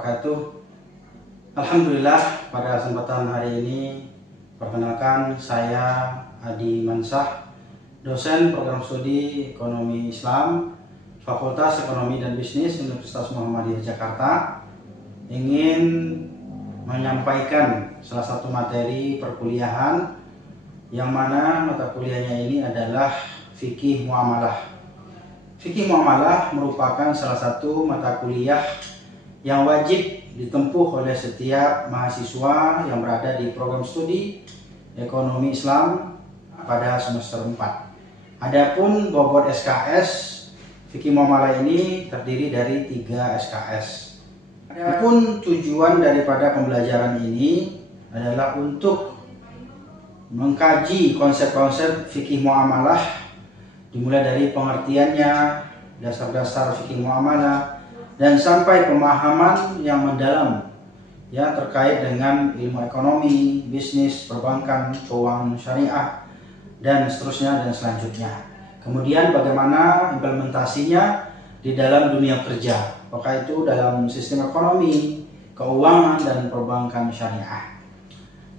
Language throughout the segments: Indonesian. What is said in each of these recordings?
wabarakatuh. Alhamdulillah, pada kesempatan hari ini perkenalkan saya Adi Mansah, dosen program studi Ekonomi Islam Fakultas Ekonomi dan Bisnis Universitas Muhammadiyah Jakarta, ingin menyampaikan salah satu materi perkuliahan yang mana mata kuliahnya ini adalah fikih muamalah. Fikih muamalah merupakan salah satu mata kuliah yang wajib ditempuh oleh setiap mahasiswa yang berada di program studi Ekonomi Islam pada semester 4. Adapun bobot SKS fikih muamalah ini terdiri dari 3 SKS. Adapun tujuan daripada pembelajaran ini adalah untuk mengkaji konsep-konsep fikih muamalah, dimulai dari pengertiannya, dasar-dasar fikih muamalah, dan sampai pemahaman yang mendalam ya terkait dengan ilmu ekonomi, bisnis, perbankan, keuangan syariah, dan seterusnya dan selanjutnya. Kemudian bagaimana implementasinya di dalam dunia kerja, apakah itu dalam sistem ekonomi, keuangan, dan perbankan syariah.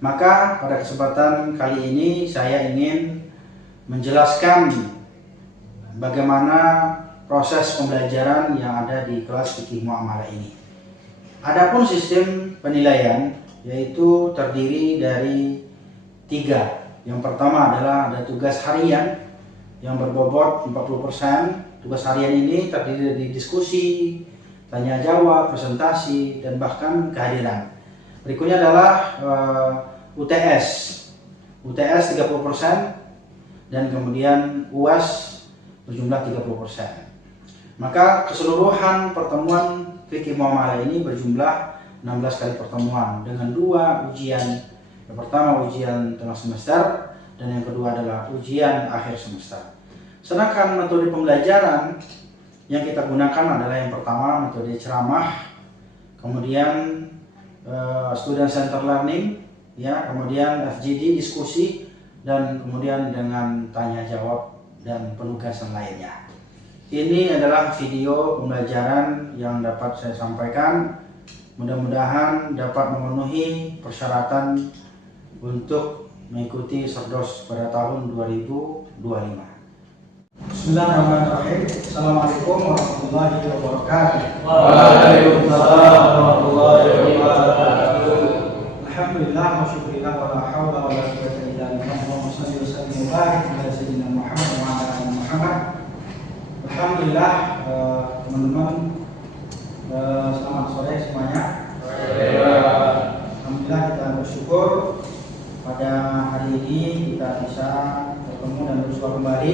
Maka pada kesempatan kali ini saya ingin menjelaskan bagaimana proses pembelajaran yang ada di kelas fikih muamalah ini. Adapun sistem penilaian yaitu terdiri dari 3. Yang pertama adalah ada tugas harian yang berbobot 40%. Tugas harian ini terdiri dari diskusi, tanya jawab, presentasi, dan bahkan kehadiran. Berikutnya adalah UTS. UTS 30% dan kemudian UAS berjumlah 30%. Maka keseluruhan pertemuan fikih muamalah ini berjumlah 16 kali pertemuan dengan 2 ujian. Yang pertama ujian tengah semester dan yang kedua adalah ujian akhir semester. Sedangkan metode pembelajaran yang kita gunakan adalah yang pertama metode ceramah, kemudian student center learning, ya, kemudian FGD diskusi, dan kemudian dengan tanya jawab dan penugasan lainnya. Ini adalah video pembelajaran yang dapat saya sampaikan. Mudah-mudahan dapat memenuhi persyaratan untuk mengikuti Serdos pada tahun 2025. Bismillahirrahmanirrahim. Assalamualaikum warahmatullahi wabarakatuh. Waalaikumsalam warahmatullahi wabarakatuh. Alhamdulillah wa syukurillah wa la hawla wa la quwwata illa billah. Allahumma shalli wa sallim wa barik ala sayyidina Muhammad wa ala ali Muhammad. Alhamdulillah, teman-teman, selamat sore semuanya. Alhamdulillah, kita bersyukur pada hari ini kita bisa bertemu dan bersua kembali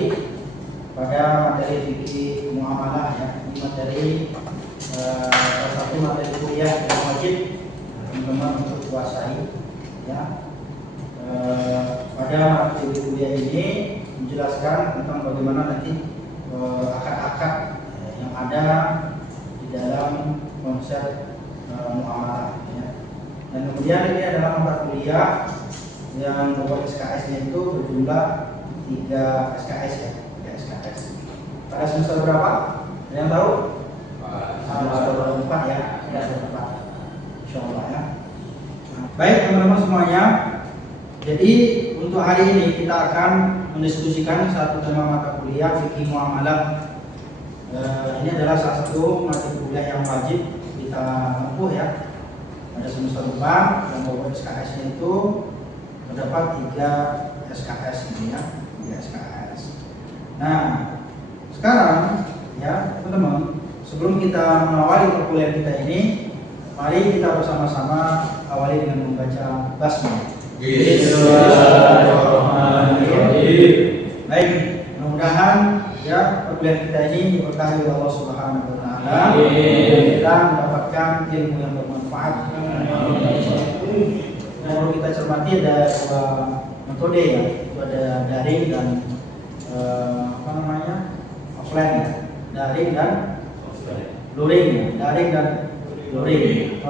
pada materi fikih muamalah, ya. Ini materi salah satu materi kuliah yang wajib teman-teman untuk kuasai, ya. Pada materi kuliah ini menjelaskan tentang bagaimana nanti akad-akad yang ada di dalam konsep muamalah, ya. Dan kemudian ini adalah mata kuliah yang bobot SKS-nya itu berjumlah 3 SKS, ya. 3 SKS. Pada semester berapa? Ada yang tahu? Semester 4, ya. Semester 4. Insyaallah, ya. Baik teman-teman semuanya. Jadi untuk hari ini kita akan mendiskusikan satu tema mata kuliah fikih muamalah. Ini adalah salah satu mata kuliah yang wajib kita tempuh, ya. Pada semester 4 yang bobot SKS-nya itu terdapat 3 SKS ini, ya. 3 SKS. Nah, sekarang, ya teman-teman, sebelum kita mengawali perkuliahan kita ini, mari kita bersama-sama awali dengan membaca basmalah. Bismillahirrahmanirrahim. Baik, mudah-mudahan ya perkuliahan kita ini diberkahi oleh Allah Subhanahu wa taala. Kita mendapatkan ilmu yang bermanfaat. Dan perlu kita cermati ada 2 metode, ya. Itu ada daring dan offline, ya. Daring dan luring, ya. Daring dan luring.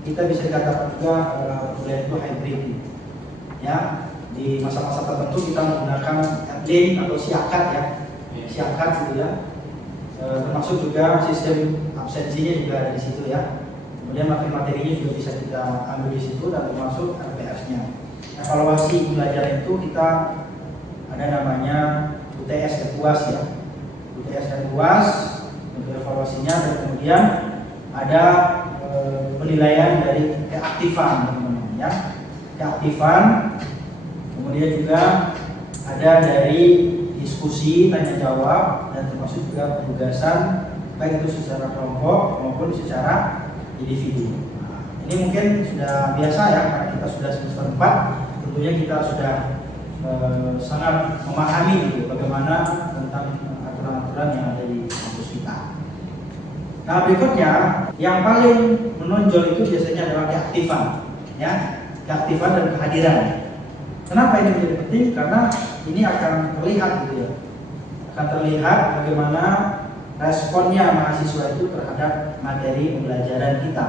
Kita bisa dikatakan juga kuliah itu hybrid, ya. Di masa-masa tertentu kita menggunakan link atau siakat, ya. Siakat gitu, ya. Termasuk juga sistem absensinya juga ada di situ, ya. Kemudian materi-materinya juga bisa kita ambil di situ dan termasuk RPS-nya. Evaluasi pembelajaran itu kita ada namanya UTS dan UAS ya. UTS dan UAS untuk evaluasinya, dan kemudian ada penilaian dari keaktifan teman-teman ya. Keaktifan, kemudian juga ada dari diskusi, tanya jawab, dan termasuk juga penugasan baik itu secara kelompok maupun secara individu. Nah, ini mungkin sudah biasa ya, karena kita sudah semester 4, tentunya kita sudah sangat memahami gitu, bagaimana tentang aturan-aturan yang ada di kampus kita. Nah, berikutnya yang paling menonjol itu biasanya adalah keaktifan ya, keaktifan dan kehadiran. Kenapa ini menjadi penting? Karena ini akan terlihat gitu ya, akan terlihat bagaimana responnya mahasiswa itu terhadap materi pembelajaran kita,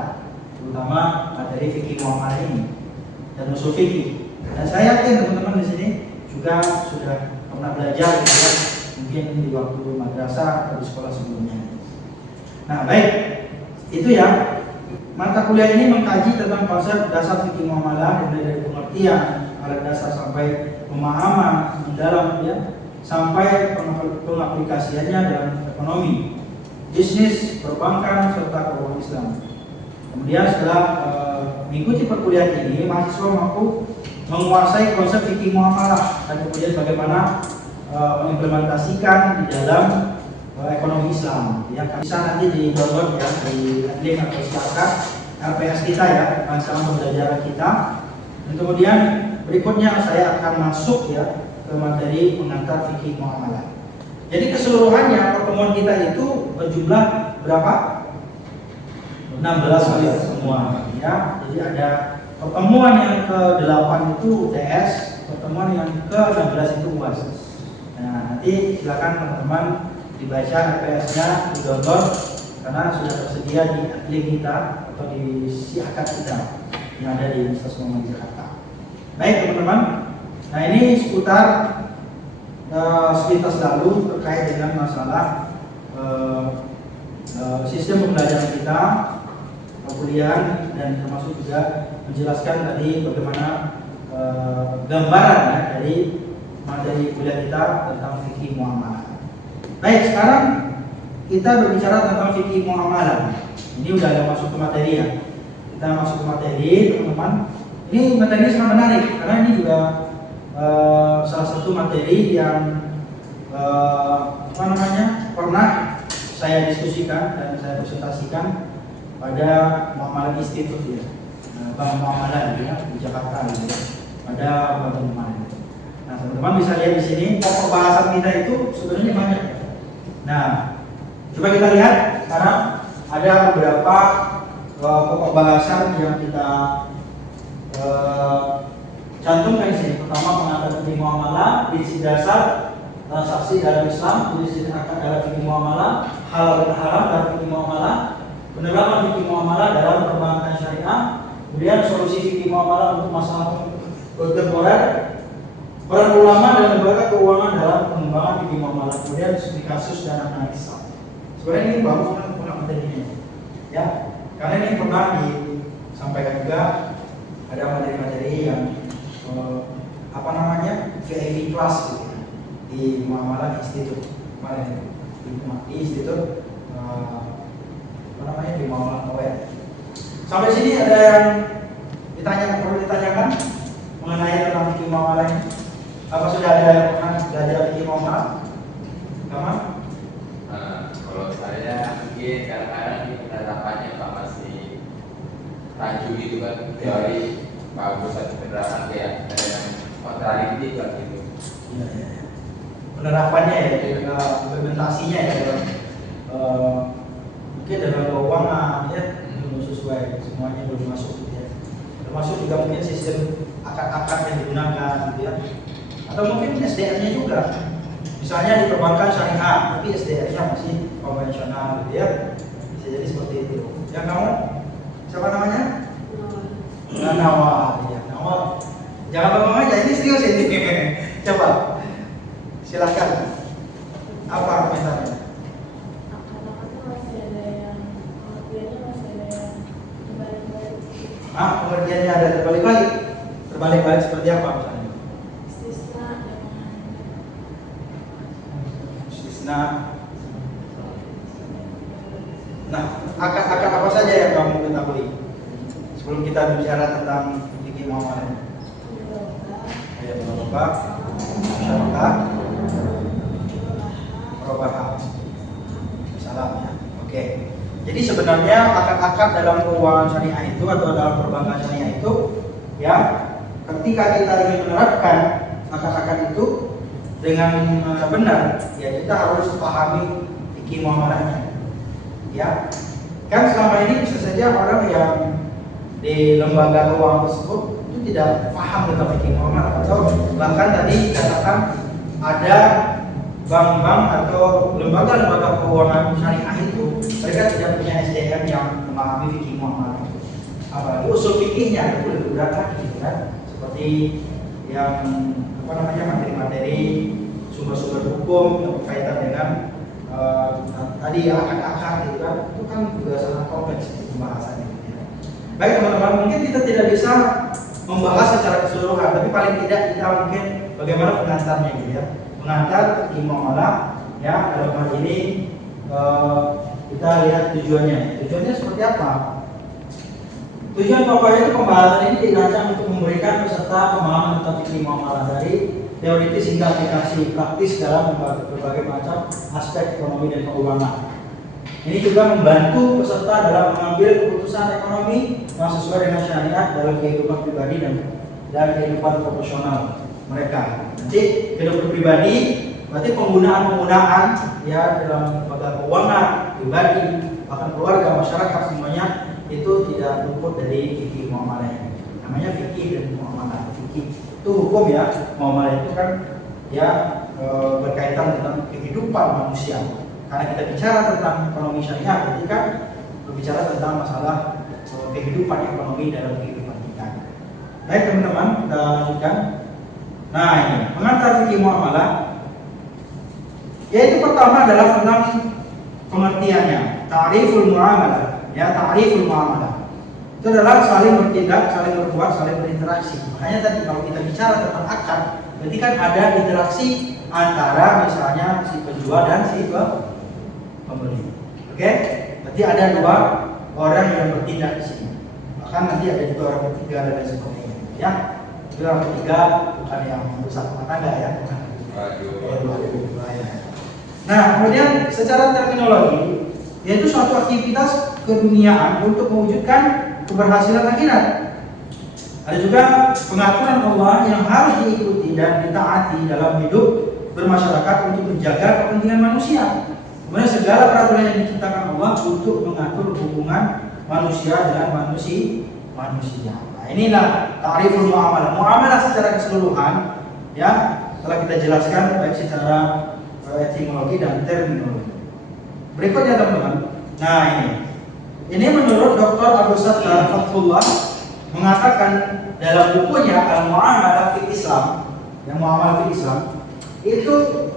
terutama materi fikih muamalah ini dan usul fikih. Dan saya yakin teman-teman di sini juga sudah pernah belajar gitu ya, mungkin di waktu madrasah atau di sekolah sebelumnya. Nah, baik, itu ya. Mata kuliah ini mengkaji tentang konsep dasar fikih muamalah, mulai dari pengertian alat dasar sampai pemahaman mendalam ya, sampai pengaplikasiannya dalam ekonomi, bisnis, perbankan, serta keuangan Islam. Kemudian setelah mengikuti perkuliahan ini, mahasiswa mampu menguasai konsep fikih muamalah dan kemudian bagaimana mengimplementasikan di dalam ekonomi Islam. Ya, bisa nanti di download ya di link atau silakan RPS kita ya, rancangan pembelajaran kita. Dan kemudian berikutnya saya akan masuk ya ke materi pengantar fikih muamalah. Jadi keseluruhannya pertemuan kita itu berjumlah berapa? 16 kali semua ya. Jadi ada pertemuan yang ke-8 itu UTS, pertemuan yang ke-16 itu UAS. Nah, nanti silakan teman-teman dibaca RPS-nya, di-download karena sudah tersedia di link kita atau di siakat kita yang ada di Universitas Muhammadiyah Jakarta. Baik teman-teman, nah ini seputar sekilas lalu terkait dengan masalah sistem pembelajaran kita, perkuliahan, dan termasuk juga menjelaskan tadi bagaimana gambaran ya, dari materi kuliah kita tentang fikih muamalah. Baik, sekarang kita berbicara tentang fikih muamalah. Ini udah ada masuk ke materi ya. Kita masuk ke materi, teman-teman. Ini materi sangat menarik karena ini juga salah satu materi yang pernah saya diskusikan dan saya presentasikan pada Muamalah Institute ya, Bank Muamalah ya, di Jakarta gitu ya, pada teman-teman. Nah, teman-teman bisa lihat di sini pokok bahasan kita itu sebenarnya banyak. Nah, coba kita lihat sekarang ada beberapa pokok bahasan yang kita cantumkan di sini. Pertama, pengantar fikih muamalah, prinsip dasar transaksi dalam Islam, prinsip akad dalam fikih muamalah, halal dan haram dalam fikih muamalah, penerapan fikih muamalah dalam perbankan syariah, kemudian solusi fikih muamalah untuk masalah kontemporer, peran ulama dan lembaga keuangan dalam pengembangan fikih muamalah, kemudian studi kasus dan analisa. Sebenarnya ini bagus banget materinya, ya, karena ini pernah disampaikan juga ada materi-materi yang VIP kelas gitu, di Muamalah Institute kemarin di Institut di Muamalah Awet. Sampai sini ada yang perlu ditanyakan mengenai tentang fikih muamalah ini? Apa sudah ada yang pernah belajar fikih muamalah? Kamu? Kalau saya mungkin kadang-kadang di penerapannya Pak masih rancu gitu kan, teori bagus tapi penerapan kayak ada yang kontradiktif kan gitu. Ya. Penerapannya ya, implementasinya ya dalam mungkin dalam keuangan ya belum sesuai, semuanya belum masuk gitu ya. Termasuk juga mungkin sistem akad-akad yang digunakan gitu ya. Atau mungkin SDR-nya juga. Misalnya di perbankan syariah, tapi SDR-nya masih konvensional gitu ya. Bisa jadi seperti itu. Yang kamu siapa namanya? Nawal. Ya, Nawal. Jangan bengong aja, ini serius ini. Coba. Silakan. Apa komentarnya? Masih ada yang pengertiannya masih ada yang Pengertiannya ada terbalik-balik. Terbalik-balik seperti apa misalnya? Istisna. Nah, akad-akad apa saja yang kamu ketahui sebelum kita bicara tentang fikih muamalah? Ayat murabah, musyarakah, murabah. Salam ya. Oke. Jadi sebenarnya akad-akad dalam keuangan syariah itu atau dalam perbankan syariah itu ya, ketika kita ingin menerapkan akad-akad itu dengan benar, ya kita harus pahami fikih muamalahnya. Ya, kan selama ini bisa saja orang yang di lembaga keuangan tersebut itu tidak paham tentang fikih muamalah, atau bahkan tadi katakan ada bank-bank atau lembaga-lembaga keuangan syariah itu mereka tidak punya SDM yang memahami fikih muamalah. Apalagi usul fikihnya itu lebih berat lagi, gitu kan? Seperti yang materi-materi sumber-sumber hukum yang berkaitan dengan tadi akad-akad gitu kan, itu kan juga sangat kompleks pembahasannya. Gitu ya. Baik teman-teman, mungkin kita tidak bisa membahas secara keseluruhan, tapi paling tidak kita mungkin bagaimana pengantarnya gitu ya. Pengantar fikih muamalah ya, dalam hal ini kita lihat tujuannya. Tujuannya seperti apa? Tujuan pokoknya itu pembahasan ini dirancang untuk memberikan peserta pemahaman tentang fikih muamalah dari teoritis hingga aplikasi praktis dalam berbagai macam aspek ekonomi dan keuangan. Ini juga membantu peserta dalam mengambil keputusan ekonomi yang sesuai dengan syariat dalam kehidupan pribadi dan kehidupan profesional mereka. Nanti kehidupan pribadi berarti penggunaan ya dalam lembaga keuangan pribadi, bahkan keluarga, masyarakat semuanya itu tidak luput dari fikih muamalah. Namanya fikih dan muamalah. Fikih itu hukum ya, muamalah itu kan ya berkaitan dengan kehidupan manusia. Karena kita bicara tentang ekonomi syariah, berarti kan berbicara tentang masalah kehidupan ekonomi dalam kehidupan kita. Baik teman-teman, kita lanjutkan. Nah ini pengantar fikih muamalah. Yaitu pertama adalah tentang pengertiannya, ta'riful muamalah. Ya, ta'riful muamalah itu adalah saling bertindak, saling berbuat, saling berinteraksi. Makanya tadi kalau kita bicara tentang akad, berarti kan ada interaksi antara misalnya si penjual dan si pembeli. Oke? Berarti ada dua orang yang bertindak di sini. Bahkan nanti ada juga orang ketiga dan lain sebagainya. Ya, itu orang ketiga bukan yang rusak rumah tangga ya. Nah, kemudian secara terminologi, yaitu suatu aktivitas keduniaan untuk mewujudkan keberhasilan akhirat. Ada juga pengaturan Allah yang harus diikuti dan ditaati dalam hidup bermasyarakat untuk menjaga kepentingan manusia. Kemudian segala peraturan yang diciptakan Allah untuk mengatur hubungan manusia dengan manusia. Nah, inilah ta'riful muamalah. Muamalah secara keseluruhan ya, telah kita jelaskan baik secara etimologi dan terminologi. Berikutnya teman-teman. Nah ini menurut Dr. Abu Sattar Fathullah mengatakan dalam bukunya Al-Mu'amalah fil Islam, yang Mu'amalah fil Islam itu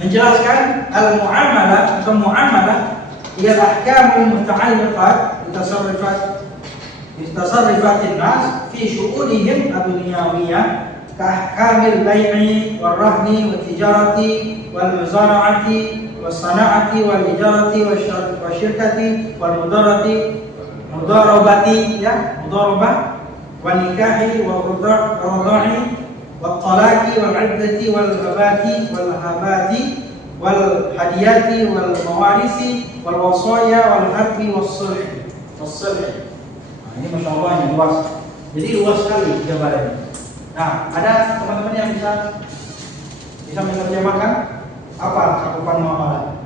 menjelaskan al-mu'amalah atau mu'amalah ia ahkamul muta'alliqat bitasarrufatin nas fi syu'unihim ad-dunyawiyah ka ahkamil bai'i wal rahni wat tijarati wal muzara'ati والصناعة والإجارة والشركة والمضاربة والنكاح والرضاع والطلاق والعدة والهبات والهديات والمواريث والوصايا والحرب والصلح. Nah, ini masya Allah yang luas. Jadi luas sekali jabarannya. Nah, ada teman-teman yang bisa menerjemahkan apa cakupan muamalah?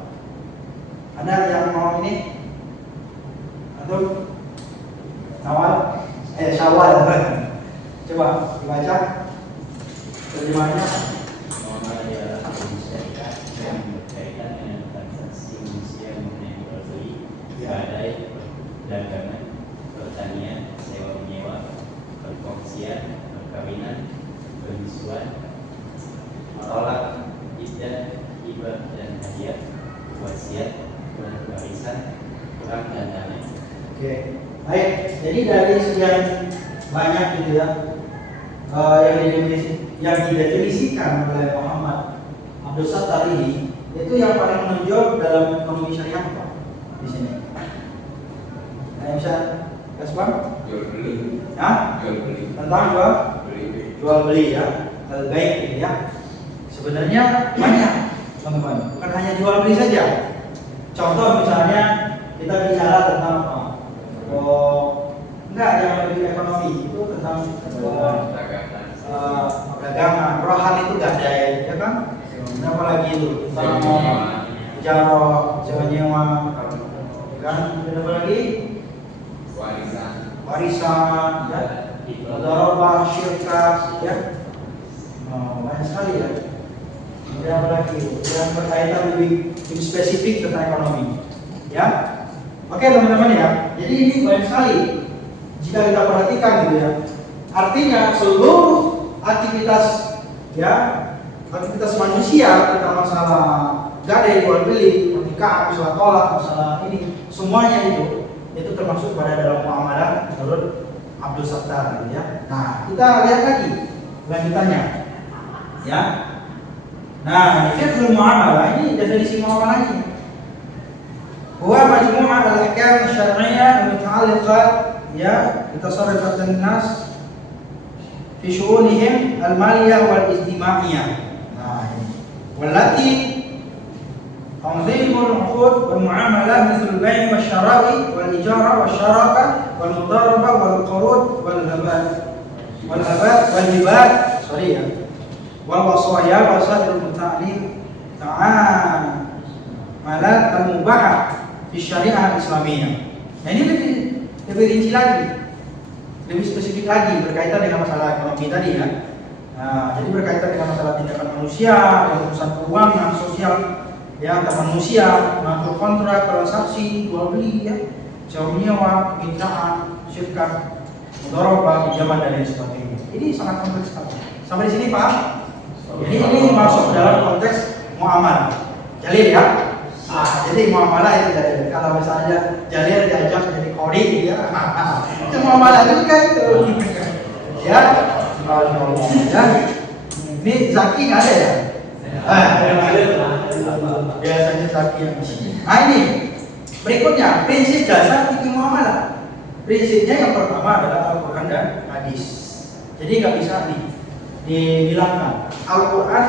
Ada yang mau ini? Atau awal? Syawal. Coba dibaca terjemahannya. Muamalah adalah hukum syariat yang berkaitan dengan transaksi manusia mengenai jual beli, gadai, perdagangan, pertanian, sewa menyewa, perkongsian, perkawinan, penyusuan, tolak, iddah, hibah dan hadiah, wasiat, warisan, perang dan lain-lain. Oke, baik. Jadi dari sekian banyak gitu ya yang didefinisikan oleh Muhammad Abdul Sattar ini, itu yang paling menonjol dalam ekonomi syariah apa di sini? Nah, bisa kasih bang? Jual beli. Hah? Jual beli. Tentang jual beli ya, al-baik ini ya. Sebenarnya banyak teman-teman, bukan hanya jual beli saja. Contoh misalnya kita bicara tentang apa? Enggak, yang lebih ekonomi itu tentang perdagangan, rohani itu gadai, ya kan? Apa lagi itu? Tentang jaro, sewa nyewa, kan? Apa lagi? Warisan, ya? Darabah, syirkat, ya? Banyak sekali ya. Kemudian apa lagi? Yang berkaitan lebih spesifik tentang ekonomi, ya? Oke teman-teman ya. Jadi ini banyak sekali. Jika kita perhatikan gitu ya. Artinya seluruh aktivitas ya, aktivitas manusia tentang masalah gadai jual beli, pernikahan, masalah tolak, masalah ini, semuanya itu termasuk pada dalam muamalah menurut Abdul Sattar gitu ya. Nah, kita lihat lagi lanjutannya. Ya. Nah, fiqhul muamalah ini definisi muamalahnya. Huwa majmu'ah al-ahkam asy-syar'iyyah al-muta'alliqah ya bitasarrufat an-nas fi syu'unihim al-maliyah wal ijtima'iyyah. Nah, ini. Wallati tanzimul 'uqud wal muamalah mithl al-bay' wasyara'i wal ijara wasyaraka wal mudarabah wal qurud wal hibat sorry ya. Wal wasaya wa sa'irul muta'alliq ta'amalat al-mubahah di syariah Islamiyah. Nah ini lebih rinci lagi, lebih spesifik lagi berkaitan dengan masalah ekonomi tadi ya. Nah, jadi berkaitan dengan masalah tindakan manusia, urusan keuangan, sosial, ya antar manusia, mengatur kontrak, transaksi, jual beli, ya, sewa menyewa, kemitraan, syirkat, mudharabah, pinjaman dan lain sebagainya. Ini sangat kompleks sekali. Sampai di sini Pak. Jadi ini masuk dalam konteks muamalah. Jalil ya. Jadi muamalah itu dari kalau misalnya Jalil diajak jadi kori ya, itu muamalah juga itu. Ya, ya. Ini Zaki nggak ada ya? Biasanya Zaki yang di sini. Nah ini berikutnya prinsip dasar fikih muamalah. Prinsipnya yang pertama adalah Al-Quran dan hadis. Jadi nggak bisa dihilangkan. Al-Quran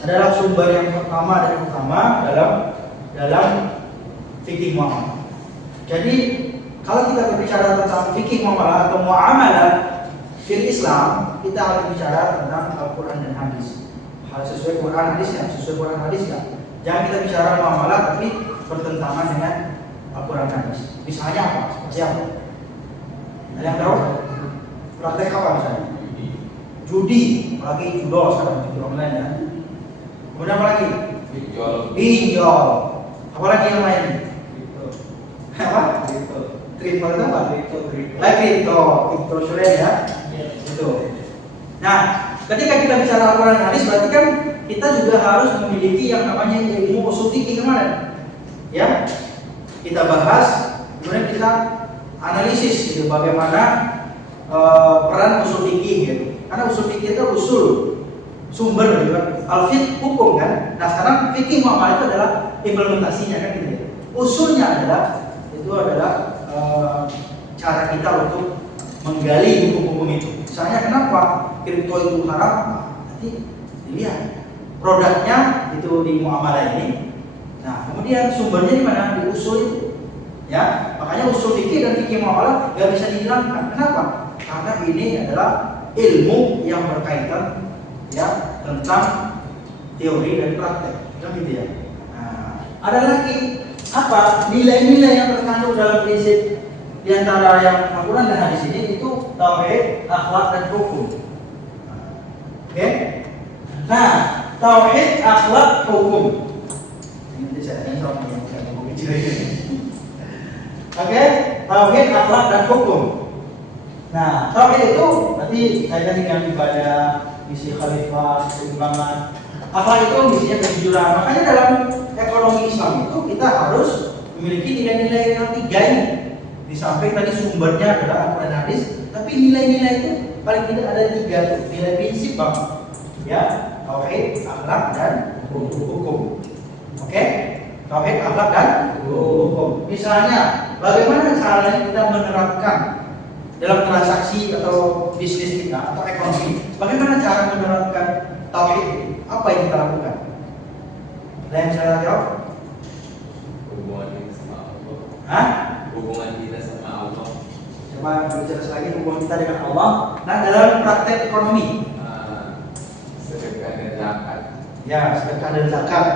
adalah sumber yang pertama dan utama dalam fikih muamalah. Jadi kalau kita berbicara tentang fikih muamalah atau muamalah fil Islam, kita harus bicara tentang Al-Quran dan hadis. Hal sesuai Quran hadis ya, sesuai Quran hadis ya. Jangan kita bicara muamalah tapi bertentangan dengan Al-Quran hadis. Misalnya apa? Seperti apa? Ada yang tahu? Praktek apa misalnya? Judi, apalagi judo sekarang, judi online ya. Kemudian apa lagi? Pinjol. Apalagi yang lain? Apa? Kripto itu apa? Kripto sudah ya. Itu. Nah, ketika kita bicara Al-Quran hadis, berarti kan kita juga harus memiliki yang namanya ilmu usul fikih kemarin. Ya, kita bahas, kemudian kita analisis gitu, bagaimana peran usul fikih gitu. Karena usul fikih itu usul sumber gitu kan. Al-fiqh hukum kan. Nah, sekarang fikih muamalah itu adalah implementasinya kan gitu ya. Usulnya adalah cara kita untuk menggali hukum-hukum itu. Misalnya kenapa kripto itu haram? Nanti dilihat produknya itu di muamalah ini. Nah, kemudian sumbernya di mana? Di usul itu. Ya, makanya usul fikih dan fikih muamalah nggak bisa dihilangkan. Kenapa? Karena ini adalah ilmu yang berkaitan ya tentang teori dan praktek, kan gitu ya. Nah, ada lagi apa nilai-nilai yang terkandung dalam prinsip di antara yang Al-Quran dan hadis ini itu tauhid, akhlak dan hukum. Oke? Nah, tauhid, akhlak, hukum. Ini saya sensor yang ngomong kecil ini. Oke, tauhid, akhlak dan hukum. Nah, tauhid itu berarti kaitan dengan ibadah, misi khalifah, keseimbangan. Akhlak itu misinya kejujuran. Makanya dalam ekonomi Islam itu kita harus memiliki nilai-nilai yang tiga ini. Di samping tadi sumbernya adalah Al-Quran hadis, tapi Tapi nilai-nilai itu paling tidak ada 3 tuh, nilai prinsip Bang. Ya, tauhid, akhlak dan hukum. Oke? Tauhid, akhlak dan hukum. Misalnya, bagaimana caranya kita menerapkan dalam transaksi atau bisnis kita atau ekonomi? Bagaimana cara menerapkan tauhid? Apa yang kita lakukan? Ada yang saya jawab? Hubungan kita sama Allah. Hah? Hubungan kita sama Allah. Coba berjelas lagi hubungan kita dengan Allah. Nah, dalam praktek ekonomi, Sedekah dan zakat. ya sedekah dan zakat.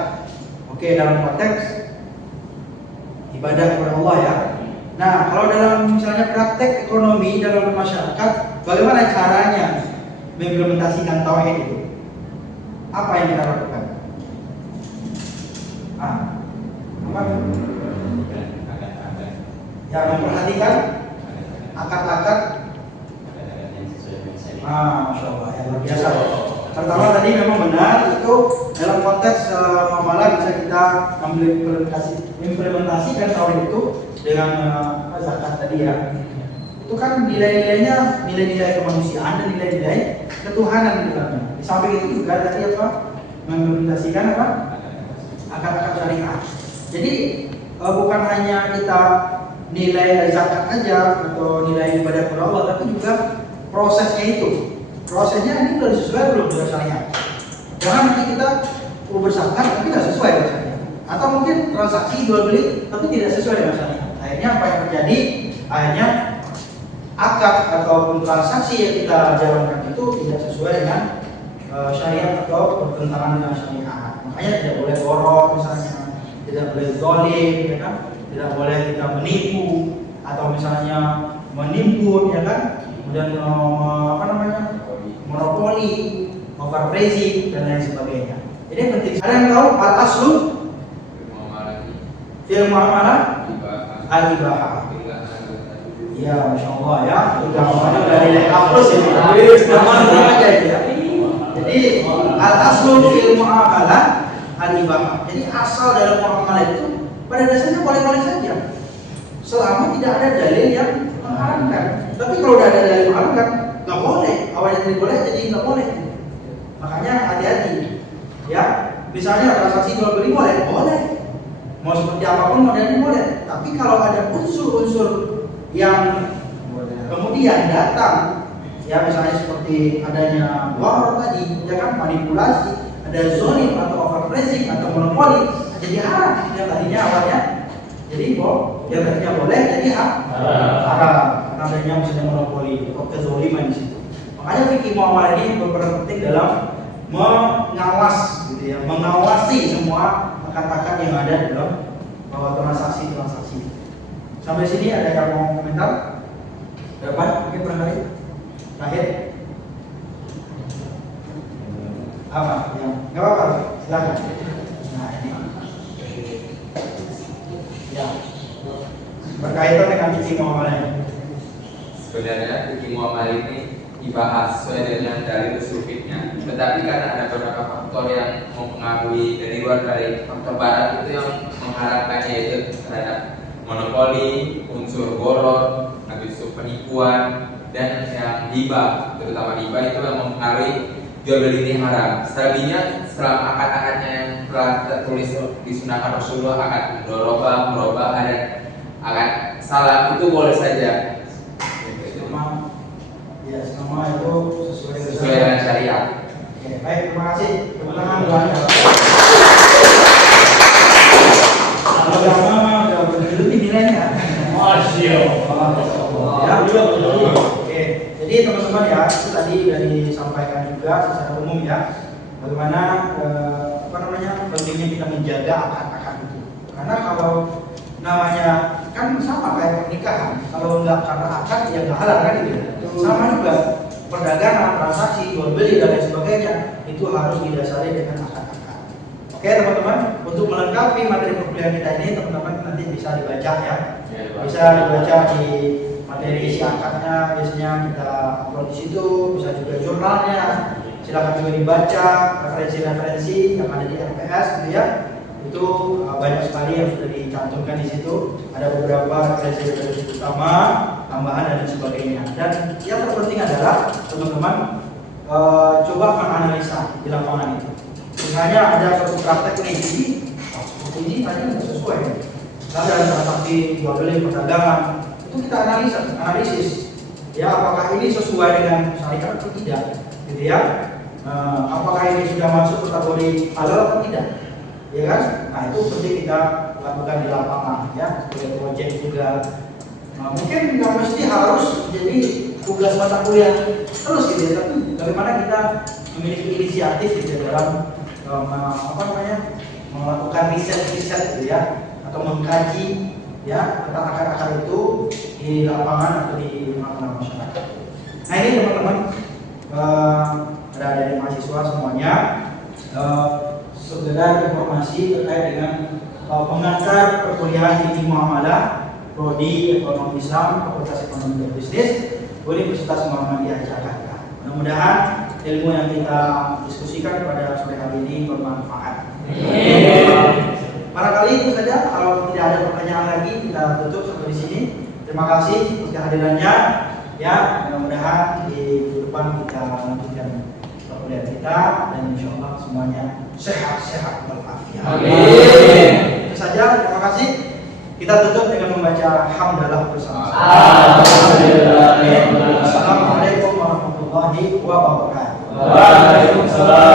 Oke, dalam konteks ibadah kepada Allah ya. Nah, kalau dalam misalnya praktek ekonomi dalam masyarakat, bagaimana caranya mengimplementasikan tauhid itu? Apa yang kita lakukan? Apa? Ya, memperhatikan akad-akad. Masya Allah, ya luar biasa. Pertama tadi memang benar itu dalam konteks muamalah bisa kita implementasikan tauhid itu dengan zakat tadi ya. Itu kan nilai-nilainya nilai-nilai kemanusiaan dan nilai-nilai ketuhanan di dalamnya. Di samping itu juga tadi apa? Mengimplementasikan apa? Akad-akad syariah. Jadi bukan hanya kita nilai zakat aja atau nilai ibadah kepada Allah, tapi juga prosesnya itu. Prosesnya ini sudah sesuai belum dengan syariat. Jangan nanti kita berzakat tapi nggak sesuai dengan syariat. Atau mungkin transaksi jual beli tapi tidak sesuai dengan syariat. Akhirnya apa yang terjadi? Akhirnya akad ataupun transaksi yang kita jalankan itu tidak sesuai dengan syariat atau bertentangan dengan syariat. Makanya tidak boleh borok misalnya, tidak boleh zalim, ya kan? Tidak boleh kita menipu atau misalnya menimbun, ya kan? Kemudian monopoli, overpricing dan lain sebagainya. Jadi penting. Ada yang tahu al-aslu fil muamalah al-ibahah. Ya, masya Allah ya. Udah dari nilai kampus ini. Aman aja ya. Jadi al-aslu fil muamalah al-ibahah. Jadi asal dalam muamalah itu pada dasarnya boleh-boleh saja. Selama tidak ada dalil yang mengharamkan. Tapi kalau udah ada dalil mengharamkan, nggak boleh. Awalnya tidak boleh, jadi nggak boleh. Makanya hati-hati. Ya, misalnya transaksi jual beli boleh, boleh. Mau seperti apapun modelnya boleh. Tapi kalau ada unsur-unsur yang kemudian datang, ya misalnya seperti adanya war tadi, ya kan manipulasi, ada zolim atau overpricing atau monopoli, jadi haram. Yang tadinya awalnya jadi yang tadinya boleh jadi haram. Adanya misalnya monopoli atau kezoliman di situ. Makanya fikih muamalah ini berperan penting dalam mengawas, gitu ya, mengawasi semua akad-akad yang ada dalam transaksi. Sampai sini ada yang mau komentar? Berapa? Mungkin barangkali terakhir. Apa? Yang nggak apa-apa, silakan. Nah ini. Ya. Berkaitan dengan fikih muamalah. Sebenarnya fikih muamalah ini dibahas sesuai dengan dari usul fikihnya. Tetapi karena ada beberapa faktor yang mempengaruhi dari luar dari faktor barat itu yang mengharapkannya itu terhadap monopoli, unsur gharar, habis itu penipuan dan yang riba, terutama riba itu yang mempengaruhi jual beli ini haram. Selebihnya selama akad-akadnya yang telah tertulis disunahkan Rasulullah, akad murabah dan akad salam itu boleh saja. Semua itu sesuai dengan syariat. Oke, baik, terima kasih. Tepuk tangan doanya. Sama-sama udah bergelut nilainya. Masya Allah. Ya. Oke, jadi teman-teman ya, itu tadi sudah disampaikan juga secara umum ya, bagaimana pentingnya kita menjaga akad-akad itu. Karena kalau namanya kan sama kayak pernikahan, kalau nggak karena akad ya nggak halal kan gitu. Sama juga perdagangan, transaksi, jual beli dan lain sebagainya itu harus didasari dengan akad-akad. Oke teman-teman, untuk melengkapi materi perkuliahan kita ini teman-teman nanti bisa dibaca ya, bisa dibaca di materi isi akadnya, biasanya kita upload di situ, bisa juga jurnalnya, silakan juga dibaca referensi-referensi yang ada di RPS gitu ya. Itu banyak sekali yang sudah dicantumkan di situ. Ada beberapa referensi utama tambahan dan sebagainya. Dan yang terpenting adalah teman-teman coba menganalisa di lapangan itu. Misalnya ada suatu praktek nih, seperti ini tadi nggak sesuai. Lalu ada transaksi jual beli perdagangan, itu kita analisis, ya apakah ini sesuai dengan syariat atau tidak, gitu ya. Apakah ini sudah masuk kategori halal atau tidak, ya kan? Nah itu penting kita lakukan di lapangan, ya, sebagai proyek juga. Mungkin nggak mesti harus jadi tugas mata kuliah terus gitu ya, tapi bagaimana kita memiliki inisiatif gitu dalam melakukan riset gitu ya, atau mengkaji ya tentang akar-akar itu di lapangan atau di tengah-tengah masyarakat. Nah ini teman-teman, ada dari mahasiswa semuanya, sekedar informasi terkait dengan pengantar perkuliahan Fikih Muamalah Prodi Ekonomi Islam Fakultas Ekonomi dan Bisnis Universitas Muhammadiyah Jakarta. Mudah-mudahan ilmu yang kita diskusikan pada sore hari ini bermanfaat. Barangkali itu saja. Kalau tidak ada pertanyaan lagi, kita tutup sampai di sini. Terima kasih atas kehadirannya. Ya, mudah-mudahan di depan kita lanjutkan perkuliahan kita dan insya Allah semuanya sehat-sehat walafiat. Amin. Itu saja. Terima kasih. Kita tutup dengan membaca hamdalah bersama. Alhamdulillah. Assalamualaikum warahmatullahi wabarakatuh. Waalaikumsalam.